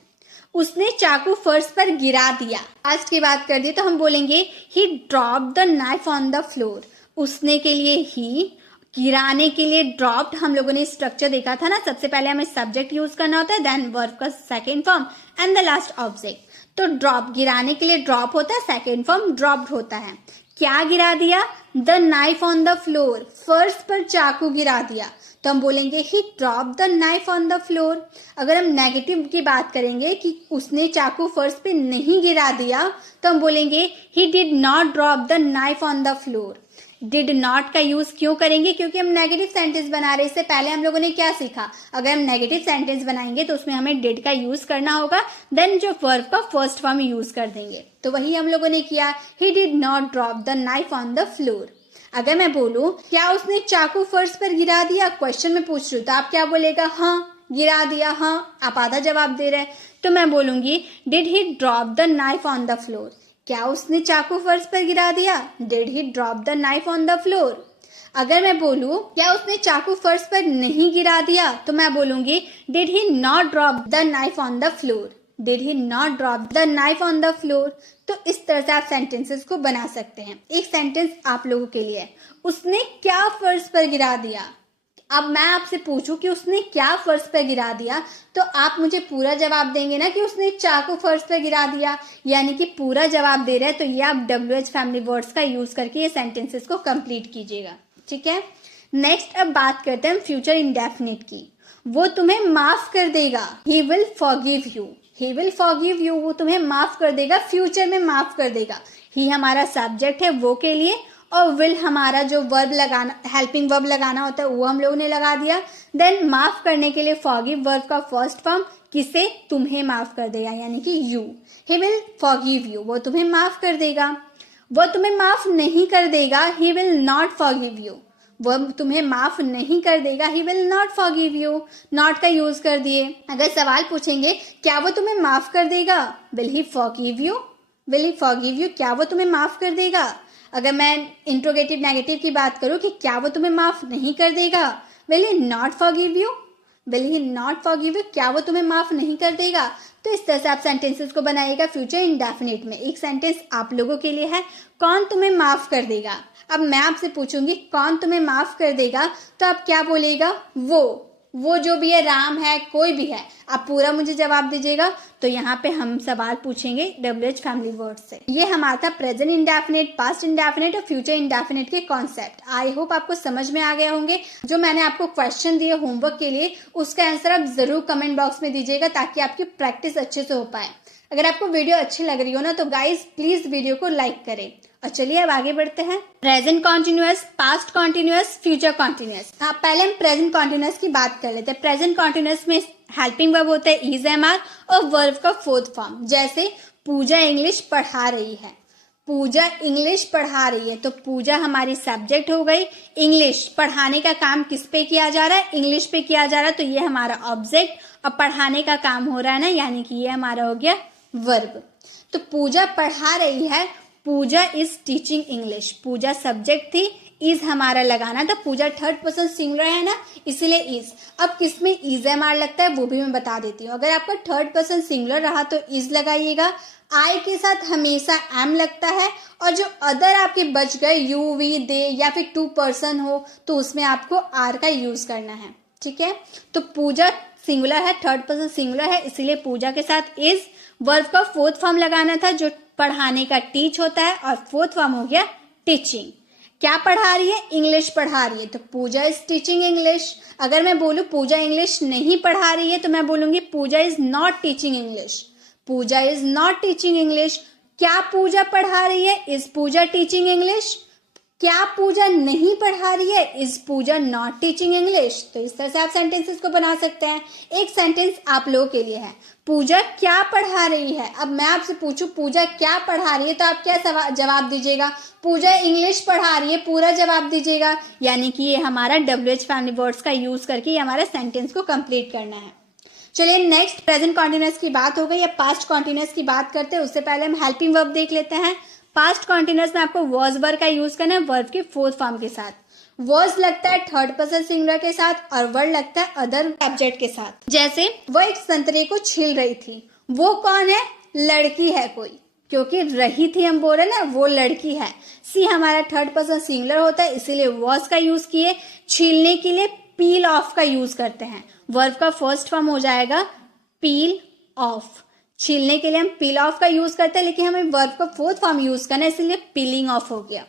उसने चाकू फर्श पर गिरा दिया। पास्ट की बात कर दी तो हम बोलेंगे ही dropped the knife on the floor. उसने के लिए ही, गिराने के लिए ड्रॉप्ड। हम लोगों ने स्ट्रक्चर देखा था ना, सबसे पहले हमें सब्जेक्ट यूज करना होता है, देन वर्ब का second form and the last object. तो ड्रॉप, गिराने के लिए ड्रॉप होता है, सेकेंड फॉर्म ड्रॉप्ड होता है। क्या गिरा दिया? The knife on the floor. फर्श पर चाकू गिरा दिया तो हम बोलेंगे he drop the knife on the floor. अगर हम नेगेटिव की बात करेंगे कि उसने चाकू फर्श पे नहीं गिरा दिया तो हम बोलेंगे he did not drop the knife on the floor. Did not का यूज क्यों करेंगे? क्योंकि हम नेगेटिव सेंटेंस बना रहे हैं। इससे पहले हम लोगों ने क्या सीखा? अगर हम नेगेटिव सेंटेंस बनाएंगे तो उसमें हमें डिड का यूज करना होगा, देन जो वर्ब का फर्स्ट फॉर्म यूज कर देंगे। तो वही हम लोगों ने किया, he did not drop the knife on the floor. अगर मैं बोलूं क्या उसने चाकू फर्श पर गिरा दिया, क्वेश्चन में पूछ रही हूँ, तो आप क्या बोलेगा? हाँ, गिरा दिया। हाँ, आप आधा जवाब दे रहे हैं तो मैं बोलूंगी did he drop the knife on the floor. क्या उसने चाकू फर्श पर गिरा दिया? Did he drop the knife on the floor. अगर मैं बोलूं क्या उसने चाकू फर्श पर नहीं गिरा दिया तो मैं बोलूंगी did he not drop the knife on the floor. Did he not drop the knife on the floor. तो इस तरह से आप सेंटेंसेस को बना सकते हैं। एक सेंटेंस आप लोगों के लिए, उसने क्या फर्श पर गिरा दिया। अब मैं आपसे पूछूं कि उसने क्या फर्श पर गिरा दिया तो आप मुझे पूरा जवाब देंगे ना कि उसने चाकू फर्श पर गिरा दिया, यानी कि पूरा जवाब दे रहे हैं। तो ये आप WH फैमिली वर्ड्स का यूज करके ये सेंटेंसेस को कंप्लीट कीजिएगा। ठीक है, नेक्स्ट अब बात करते हैं फ्यूचर इंडेफिनिट की। वो तुम्हें माफ कर देगा, he will forgive you. He will forgive you, वो तुम्हें माफ कर देगा, फ्यूचर में माफ कर देगा। ही हमारा सब्जेक्ट है वो के लिए, और विल हमारा जो वर्ब लगाना, हेल्पिंग वर्ब लगाना होता है वो हम लोगों ने लगा दिया। देन माफ करने के लिए फॉरगिव वर्ब का फर्स्ट फॉर्म, किसे, तुम्हें माफ कर देगा, यानी कि you. He will forgive you, वो तुम्हें माफ कर देगा। वो तुम्हें माफ नहीं कर देगा, he will not forgive you, वो तुम्हें माफ नहीं कर देगा, he will not forgive you, not का यूज कर दिए। अगर सवाल पूछेंगे क्या वो तुम्हें माफ कर देगा, will he forgive you, will he forgive you, क्या वो तुम्हें माफ कर देगा। अगर मैं इंट्रोगेटिव नेगेटिव की बात करूं कि क्या वो तुम्हें माफ नहीं कर देगा, will he not forgive you, will he not forgive you, क्या वो तुम्हें माफ नहीं कर देगा। तो इस तरह से आप सेंटेंसेस को बनाइएगा फ्यूचर इंडेफिनिट में। एक सेंटेंस आप लोगों के लिए है, कौन तुम्हें माफ कर देगा। अब मैं आपसे पूछूंगी कौन तुम्हें माफ कर देगा, तो आप क्या बोलेगा, वो जो भी है, राम है, कोई भी है, आप पूरा मुझे जवाब दीजिएगा। तो यहाँ पे हम सवाल पूछेंगे WH फैमिली वर्ड से। ये हमारा था प्रेजेंट इंडेफिनिट, पास्ट इंडेफिनिट और फ्यूचर इंडेफिनिट के कॉन्सेप्ट। आई होप आपको समझ में आ गए होंगे। जो मैंने आपको क्वेश्चन दिए होमवर्क के लिए, उसका आंसर आप जरूर कमेंट बॉक्स में दीजिएगा ताकि आपकी प्रैक्टिस अच्छे से हो पाए। अगर आपको वीडियो अच्छी लग रही हो ना, तो गाइज प्लीज वीडियो को लाइक करें। और चलिए अब आगे बढ़ते हैं। Present continuous, past continuous, future continuous. हाँ, पहले हम प्रेजेंट कॉन्टिन्यूअस की बात कर लेते हैं। प्रेजेंट कॉन्टिन्यूअस में हेल्पिंग वर्ब होता है इज, एम, आर और वर्ब का फोर्थ फॉर्म। जैसे पूजा इंग्लिश पढ़ा रही है, पूजा इंग्लिश पढ़ा रही है, तो पूजा हमारी सब्जेक्ट हो गई। इंग्लिश पढ़ाने का काम किस पे किया जा रहा है, इंग्लिश पे किया जा रहा है, तो ये हमारा ऑब्जेक्ट, और पढ़ाने का काम हो रहा है ना, यानी कि ये हमारा हो गया वर्ब। तो पूजा पढ़ा रही है, Pooja is teaching English, Pooja subject थी, इज हमारा लगाना था। पूजा थर्ड पर्सन सिंगुलर है ना, इसीलिए इज। अब किसमें इज एम आर लगता है वो भी मैं बता देती हूँ। अगर आपका थर्ड पर्सन सिंगुलर रहा तो इज लगाइएगा, आई के साथ हमेशा एम लगता है, और जो अदर आपके बच गए यू, वी, दे या फिर टू पर्सन हो तो उसमें आपको आर का यूज करना है। ठीक है, तो पूजा सिंगुलर है, थर्ड पर्सन सिंगुलर है, इसीलिए पूजा के साथ इज। वर्ब का फोर्थ फॉर्म लगाना था जो पढ़ाने का टीच होता है, और फोर्थ फॉर्म हो गया टीचिंग। क्या पढ़ा रही है, इंग्लिश पढ़ा रही है, तो पूजा इज टीचिंग इंग्लिश। अगर मैं बोलूं पूजा इंग्लिश नहीं पढ़ा रही है, तो मैं बोलूंगी Pooja is not teaching English, Pooja is not teaching English. क्या पूजा पढ़ा रही है, इज पूजा टीचिंग इंग्लिश। क्या पूजा नहीं पढ़ा रही है, is Pooja not teaching English. तो इस तरह से आप सेंटेंसेस को बना सकते हैं। एक सेंटेंस आप लोगों के लिए है, पूजा क्या पढ़ा रही है। अब मैं आपसे पूछूं पूजा क्या पढ़ा रही है, तो आप क्या जवाब दीजिएगा, पूजा इंग्लिश पढ़ा रही है, पूरा जवाब दीजिएगा। यानी कि ये हमारा WH फैमिली वर्ड्स का यूज करके हमारा सेंटेंस को कंप्लीट करना है। चलिए नेक्स्ट प्रेजेंट कॉन्टिन्यूअस की बात हो गई, या पास्ट कॉन्टिन्यूअस की बात करते हैं। उससे पहले हम हेल्पिंग वर्ब देख लेते हैं। पास्ट कॉन्टिन्यूअस में आपको वॉज वर्ब का यूज करना है वर्ब के फोर्थ फॉर्म के साथ। वॉज लगता है थर्ड पर्सन सिंगुलर के साथ, और वर्ड लगता है अदर सब्जेक्ट के साथ। जैसे वो एक संतरे को छील रही थी, वो कौन है, लड़की है कोई, क्योंकि रही थी हम बोल रहे ना, वो लड़की है। सी हमारा थर्ड पर्सन सिंगुलर होता है, इसीलिए वॉज का यूज किए। छीलने के लिए पील ऑफ का यूज करते हैं, वर्ब का फर्स्ट फॉर्म हो जाएगा पील ऑफ। छीलने के लिए हम पील ऑफ का यूज करते हैं, लेकिन हमें वर्ब का फोर्थ फॉर्म यूज करना है, इसलिए पीलिंग ऑफ हो गया।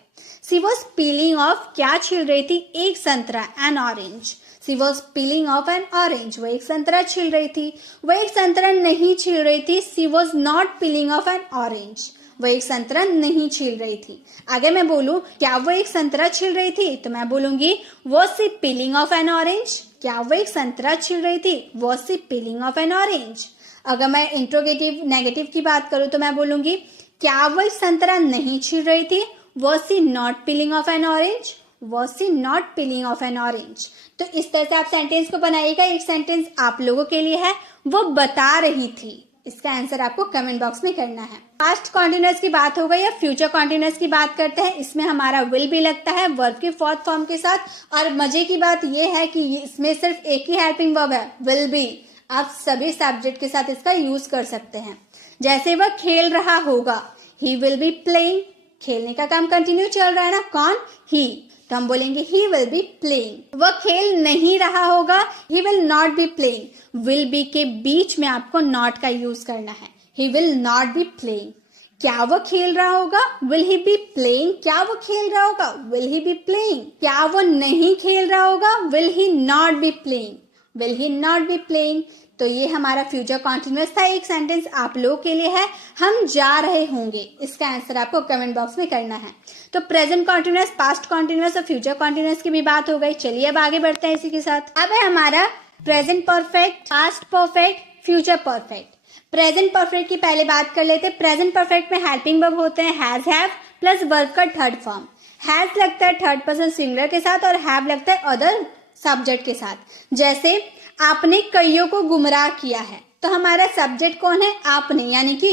सी वॉज पीलिंग ऑफ, क्या छील रही थी, एक संतरा, an orange. She was peeling off an orange, वो एक संतरा छील रही थी। वो एक संतरा नहीं छील रही थी, she was not peeling off an orange, वो एक संतरा नहीं छील रही थी। आगे मैं बोलूं क्या वो एक संतरा छील रही थी, तो मैं बोलूंगी was she peeling off an orange. क्या वो एक संतरा छील रही थी, was she peeling off an orange. अगर मैं इंट्रोगेटिव नेगेटिव की बात करूं तो मैं बोलूंगी क्या वो एक संतरा नहीं छील रही थी, was she not peeling off an orange, was she not peeling off an orange. तो इस तरह से आप सेंटेंस को बनाइएगा। एक सेंटेंस आप लोगों के लिए है, वो बता रही थी, इसका आंसर आपको कमेंट बॉक्स में करना है। पास्ट कॉन्टिन्यूअस की बात हो गई, या फ्यूचर कॉन्टिन्यूअस की बात करते हैं। इसमें हमारा विल भी लगता है वर्ब के फोर्थ फॉर्म के साथ, और मजे की बात यह है कि इसमें सिर्फ एक ही हेल्पिंग वर्ब है, विल बी। आप सभी सब्जेक्ट के साथ इसका यूज कर सकते हैं। जैसे वह खेल रहा होगा, ही विल बी प्लेइंग, खेलने का काम कंटिन्यू चल रहा है ना, कौन, ही, तो हम बोलेंगे ही विल बी प्लेइंग। वह खेल नहीं रहा होगा, he will not be playing. Will be के बीच में आपको नॉट का यूज करना है, he will not be playing. क्या वो खेल रहा होगा, विल ही बी प्लेइंग। क्या वो खेल रहा होगा, विल ही बी प्लेइंग। क्या वो नहीं खेल रहा होगा, will he not be playing. Will he not be playing. तो ये हमारा फ्यूचर कॉन्टिन्यूअस था। एक सेंटेंस आप लोगों के लिए है, हम जा रहे होंगे। इसका आंसर आपको कमेंट बॉक्स में करना है। तो प्रेजेंट कॉन्टिन्यूअस, पास्ट कॉन्टिन्यूअस और फ्यूचर कॉन्टिन्यूअस की भी बात हो गई। चलिए अब आगे बढ़ते हैं इसी के साथ। अब है हमारा present perfect, past perfect, future perfect. Present perfect की पहले बात कर लेते हैं। प्रेजेंट परफेक्ट में हेल्पिंग वर्ब होते हैं हैज, हैव प्लस वर्ब का थर्ड फॉर्म। हैज लगता है थर्ड पर्सन सिंगुलर के साथ और हैव लगता है अदर सब्जेक्ट के साथ। जैसे आपने कईयों को गुमराह किया है, तो हमारा सब्जेक्ट कौन है? आपने, यानी कि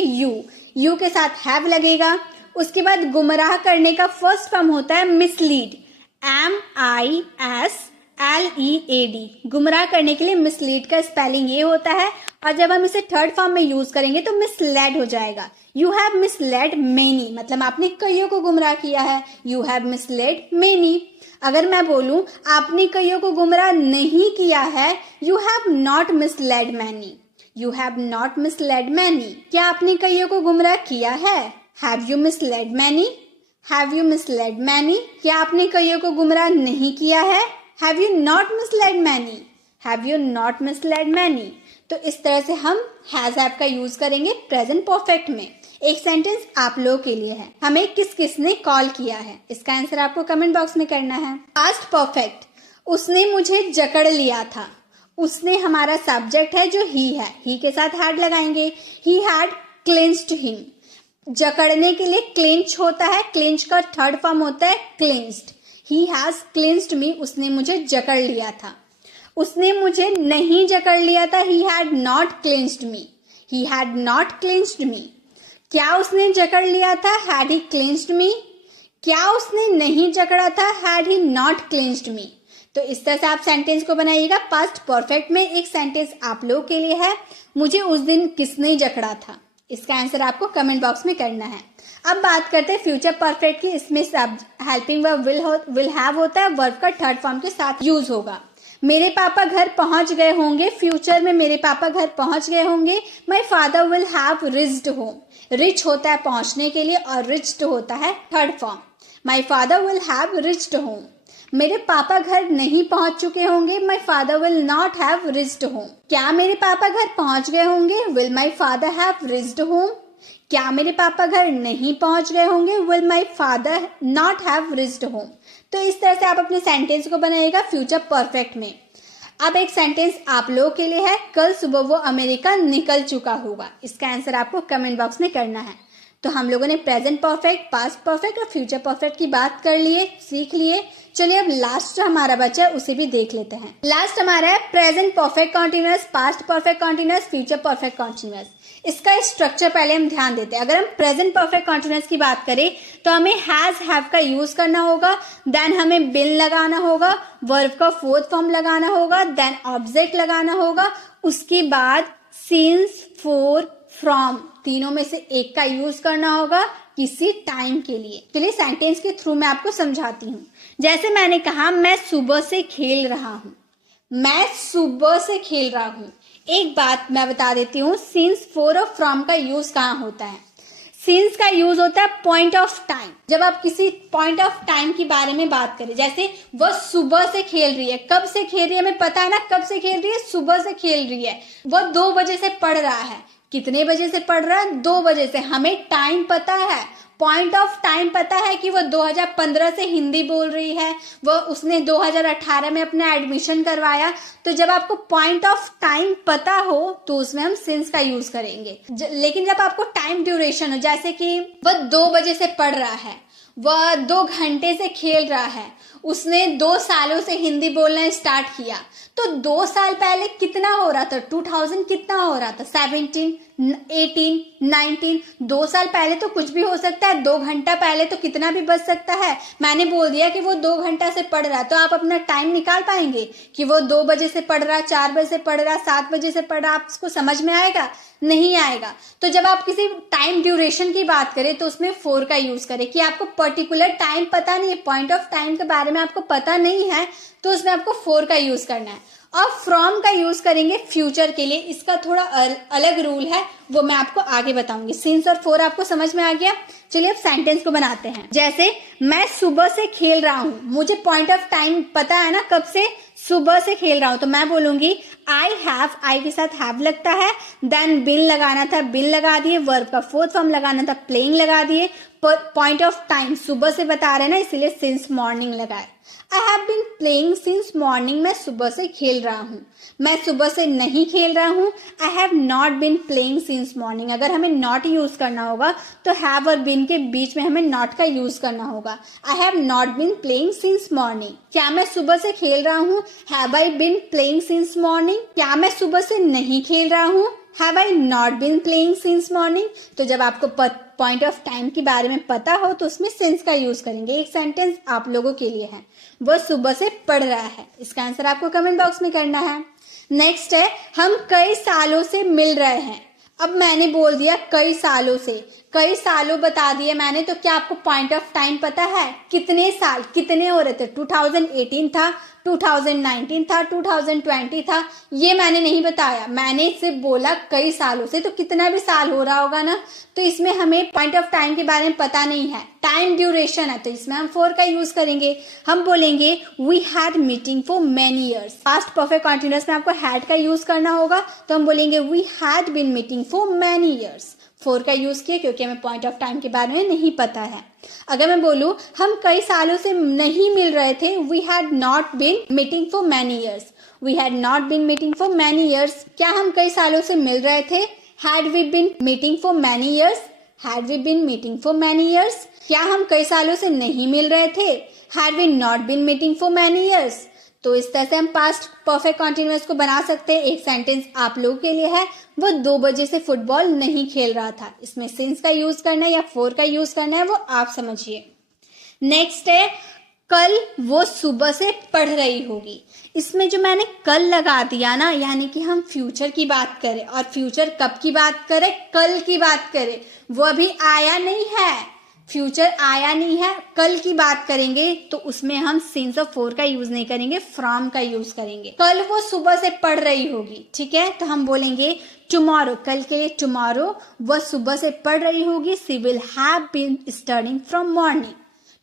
यू के साथ हैव लगेगा। उसके बाद गुमराह करने का फर्स्ट फॉर्म होता है मिसलीड, MISLEAD। गुमराह करने के लिए मिसलीड का स्पेलिंग ये होता है, और जब हम इसे थर्ड फॉर्म में यूज करेंगे तो मिसलेड हो जाएगा। यू हैव मिसलेड मेनी, मतलब आपने कईयों को गुमराह किया है। You have misled many. अगर मैं बोलूं आपने कईयों को गुमराह नहीं किया है, you have not misled many. You have not misled many. क्या आपने कईयों को गुमराह किया है? Have you misled many? Have you misled many? क्या आपने कईयों को गुमराह नहीं किया है? Have you not misled many? Have you not misled many? तो इस तरह से हम हैज हैव का यूज करेंगे प्रेजेंट परफेक्ट में। एक सेंटेंस आप लोगों के लिए है, हमें किस किसने कॉल किया है। इसका आंसर आपको कमेंट बॉक्स में करना है। पास्ट परफेक्ट, उसने मुझे जकड़ लिया था। उसने हमारा सब्जेक्ट है जो ही है, ही के साथ हैड लगाएंगे। He had clenched him. जकड़ने के लिए क्लेंच होता है, क्लेंच का थर्ड फॉर्म होता है क्लेंच्ड। ही हैज क्लेंच्ड मी, उसने मुझे जकड़ लिया था। उसने मुझे नहीं जकड़ लिया था, he had not clenched me. He had not clenched me. क्या उसने जकड़ लिया था? Had he clenched me. क्या उसने नहीं जकड़ा था? Had he not clenched me. तो इस तरह से आप सेंटेंस को बनाइएगा। पास्ट परफेक्ट में एक सेंटेंस आप लोगों के लिए है, मुझे उस दिन किसने जकड़ा था। इसका आंसर आपको कमेंट बॉक्स में करना है। अब बात करते हैं फ्यूचर परफेक्ट की। इसमें सब हेल्पिंग वर्ब विल हैव होता है, वर्ब का थर्ड फॉर्म के साथ यूज होगा। मेरे पापा घर पहुंच गए होंगे, फ्यूचर में मेरे पापा घर पहुंच गए होंगे। My father will have reached home. Reach होता है पहुंचने के लिए और रिच्ड होता है third form. My father will have reached home. मेरे पापा घर नहीं पहुंच चुके होंगे, my father will not have reached home. क्या मेरे पापा घर पहुंच गए होंगे? Will my father have reached home. क्या मेरे पापा घर नहीं पहुंच गए होंगे? Will my father not have reached home. तो इस तरह से आप अपने सेंटेंस को बनाइएगा फ्यूचर परफेक्ट में। अब एक सेंटेंस आप लोगों के लिए है, कल सुबह वो अमेरिका निकल चुका होगा। इसका आंसर आपको कमेंट बॉक्स में करना है। तो हम लोगों ने प्रेजेंट परफेक्ट, पास्ट परफेक्ट और फ्यूचर परफेक्ट की बात कर लिए, सीख लिए। चलिए अब लास्ट जो हमारा बचा है उसे भी देख लेते हैं। लास्ट हमारा है present perfect continuous, past perfect continuous, future perfect continuous. इसका स्ट्रक्चर पहले हम ध्यान देते हैं। अगर हम प्रेजेंट परफेक्ट कॉन्टिन्यूअस की बात करें तो हमें हैज हैव का यूज करना होगा, देन हमें बिन लगाना होगा, वर्ब का फोर्थ फॉर्म लगाना होगा, देन ऑब्जेक्ट लगाना होगा, उसके बाद सिंस, फॉर, फ्रॉम, तीनों में से एक का यूज करना होगा किसी टाइम के लिए। चलिए सेंटेंस के थ्रू मैं आपको समझाती हूँ। जैसे मैंने कहा मैं सुबह से खेल रहा हूँ। मैं सुबह से खेल रहा हूँ। एक बात मैं बता देती हूँ, सिंस, फॉर और फ्रॉम का यूज कहाँ होता है। सिंस का यूज होता है पॉइंट ऑफ टाइम। जब आप किसी पॉइंट ऑफ टाइम के बारे में बात करें, जैसे वह सुबह से खेल रही है, कब से खेल रही है हमें पता है ना, कब से खेल रही है, सुबह से खेल रही है। वह 2 बजे से पढ़ रहा है। कितने बजे से पढ़ रहा है? 2 बजे से। हमें टाइम पता है, पॉइंट ऑफ टाइम पता है कि वो 2015 से हिंदी बोल रही है, वो उसने 2018 में अपना एडमिशन करवाया। तो जब आपको पॉइंट ऑफ टाइम पता हो तो उसमें हम सिंस का यूज करेंगे। लेकिन जब आपको टाइम ड्यूरेशन हो, जैसे कि वह 2 बजे से पढ़ रहा है, वह 2 घंटे से खेल रहा है, उसने 2 सालों से हिंदी बोलना स्टार्ट किया, तो 2 साल पहले कितना हो रहा था? 2000 कितना हो रहा था? 17, 18, 19। 2 साल पहले तो कुछ भी हो सकता है, 2 घंटा पहले तो कितना भी बच सकता है। मैंने बोल दिया कि वो 2 घंटा से पढ़ रहा है, तो आप अपना टाइम निकाल पाएंगे कि वो 2 बजे से पढ़ रहा, 4 बजे से पढ़ रहा, 7 बजे से पढ़ रहा। आपको समझ में आएगा? नहीं आएगा। तो जब आप किसी टाइम ड्यूरेशन की बात करें तो उसमें फॉर का यूज करें कि आपको पर्टिकुलर टाइम पता नहीं है, पॉइंट ऑफ टाइम के बारे में आपको पता नहीं है, तो उसमें आपको फॉर का यूज करना है। और फ्रॉम का यूज करेंगे फ्यूचर के लिए, इसका थोड़ा अलग रूल है, वो मैं आपको आगे बताऊंगी। सिंस और फॉर आपको समझ में आ गया। चलिए अब सेंटेंस को बनाते हैं। जैसे मैं सुबह से खेल रहा हूं, मुझे पॉइंट ऑफ टाइम पता है ना, कब से, सुबह से खेल रहा हूं, तो मैं बोलूंगी आई हैव, आई के साथ हैव लगता है, देन बिन लगाना था, बिन लगा दिए, वर्ब का फोर्थ फॉर्म लगाना था, प्लेइंग लगा दिए, पॉइंट ऑफ टाइम सुबह से बता रहे हैं ना, इसलिए सिंस मॉर्निंग लगाए। I have been playing since morning, मैं सुबह से खेल रहा हूँ। मैं सुबह से नहीं खेल रहा हूँ, I have not been playing since morning. अगर हमें नॉट यूज करना होगा तो हैव और बीन के बीच में हमें नॉट का यूज करना होगा। I have not been playing since morning. क्या मैं सुबह से खेल रहा हूँ, have I been playing since morning. क्या मैं सुबह से नहीं खेल रहा हूँ, have I not been playing since morning. तो जब आपको पॉइंट ऑफ टाइम के बारे में पता हो तो उसमें सिंस का यूज करेंगे। एक सेंटेंस आप लोगों के लिए है, वह सुबह से पढ़ रहा है, इसका आंसर आपको कमेंट बॉक्स में करना है। नेक्स्ट है हम कई सालों से मिल रहे हैं। अब मैंने बोल दिया कई सालों से, कई सालों बता दिए मैंने, तो क्या आपको पॉइंट ऑफ टाइम पता है, कितने साल, कितने हो रहे थे, 2018 था, 2019 था, 2020 था, ये मैंने नहीं बताया, मैंने सिर्फ बोला कई सालों से, तो कितना भी साल हो रहा होगा ना, तो इसमें हमें पॉइंट ऑफ टाइम के बारे में पता नहीं है, टाइम ड्यूरेशन है, तो इसमें हम फॉर का यूज करेंगे। हम बोलेंगे we had meeting for many years. Past perfect continuous में आपको हैड का यूज करना होगा, तो हम बोलेंगे we had been meeting for many years. For का यूज किया क्योंकि हमें पॉइंट ऑफ टाइम के बारे में नहीं पता है। अगर मैं बोलूं हम कई सालों से नहीं मिल रहे थे, we had not been meeting for many years. We had not been meeting for many years. क्या हम कई सालों से मिल रहे थे, had we been meeting for many years. Had we been meeting for many years. क्या हम कई सालों से नहीं मिल रहे थे, had we not been meeting for many years. तो इस तरह से हम पास्ट परफेक्ट कॉन्टिन्यूअस को बना सकते हैं। एक सेंटेंस आप लोगों के लिए है, वो 2 बजे से फुटबॉल नहीं खेल रहा था, इसमें सिंस का यूज करना है या फॉर का यूज करना है वो आप समझिए। नेक्स्ट है कल वो सुबह से पढ़ रही होगी। इसमें जो मैंने कल लगा दिया ना, यानी कि हम फ्यूचर की बात करें, और फ्यूचर कब की बात करें, कल की बात करें, वो अभी आया नहीं है, फ्यूचर आया नहीं है, कल की बात करेंगे तो उसमें हम सिंस और फॉर का यूज नहीं करेंगे, फ्रॉम का यूज करेंगे। कल वो सुबह से पढ़ रही होगी, ठीक है, तो हम बोलेंगे टुमारो, कल के लिए टुमारो, वह सुबह से पढ़ रही होगी, she will have been studying from morning.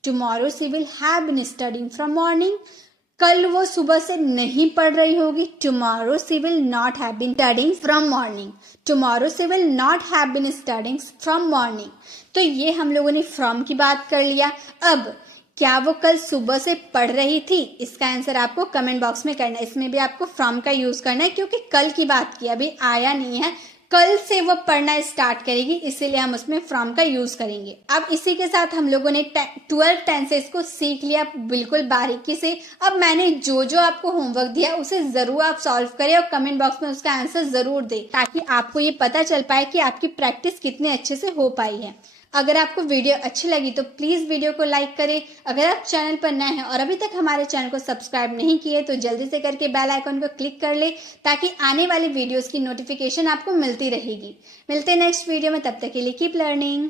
Tomorrow she will have been studying from morning. कल वो सुबह से नहीं पढ़ रही होगी, tomorrow she will not have been studying from morning. Tomorrow she will not have been studying from morning. तो ये हम लोगों ने फ्रॉम की बात कर लिया। अब क्या वो कल सुबह से पढ़ रही थी, इसका आंसर आपको कमेंट बॉक्स में करना है। इसमें भी आपको फ्रॉम का यूज करना है क्योंकि कल की बात की, अभी आया नहीं है, कल से वो पढ़ना स्टार्ट करेगी, इसीलिए हम उसमें फ्रॉम का यूज करेंगे। अब इसी के साथ हम लोगों ने 12 टेंसेस को सीख लिया बिल्कुल बारीकी से। अब मैंने जो जो आपको होमवर्क दिया उसे जरूर आप सॉल्व करें और कमेंट बॉक्स में उसका आंसर जरूर दें, ताकि आपको ये पता चल पाए कि आपकी प्रैक्टिस कितने अच्छे से हो पाई है। अगर आपको वीडियो अच्छी लगी तो प्लीज वीडियो को लाइक करें। अगर आप चैनल पर नए हैं और अभी तक हमारे चैनल को सब्सक्राइब नहीं किए तो जल्दी से करके बेल आइकन को क्लिक कर ले, ताकि आने वाली वीडियोस की नोटिफिकेशन आपको मिलती रहेगी। मिलते हैं नेक्स्ट वीडियो में, तब तक के लिए कीप लर्निंग।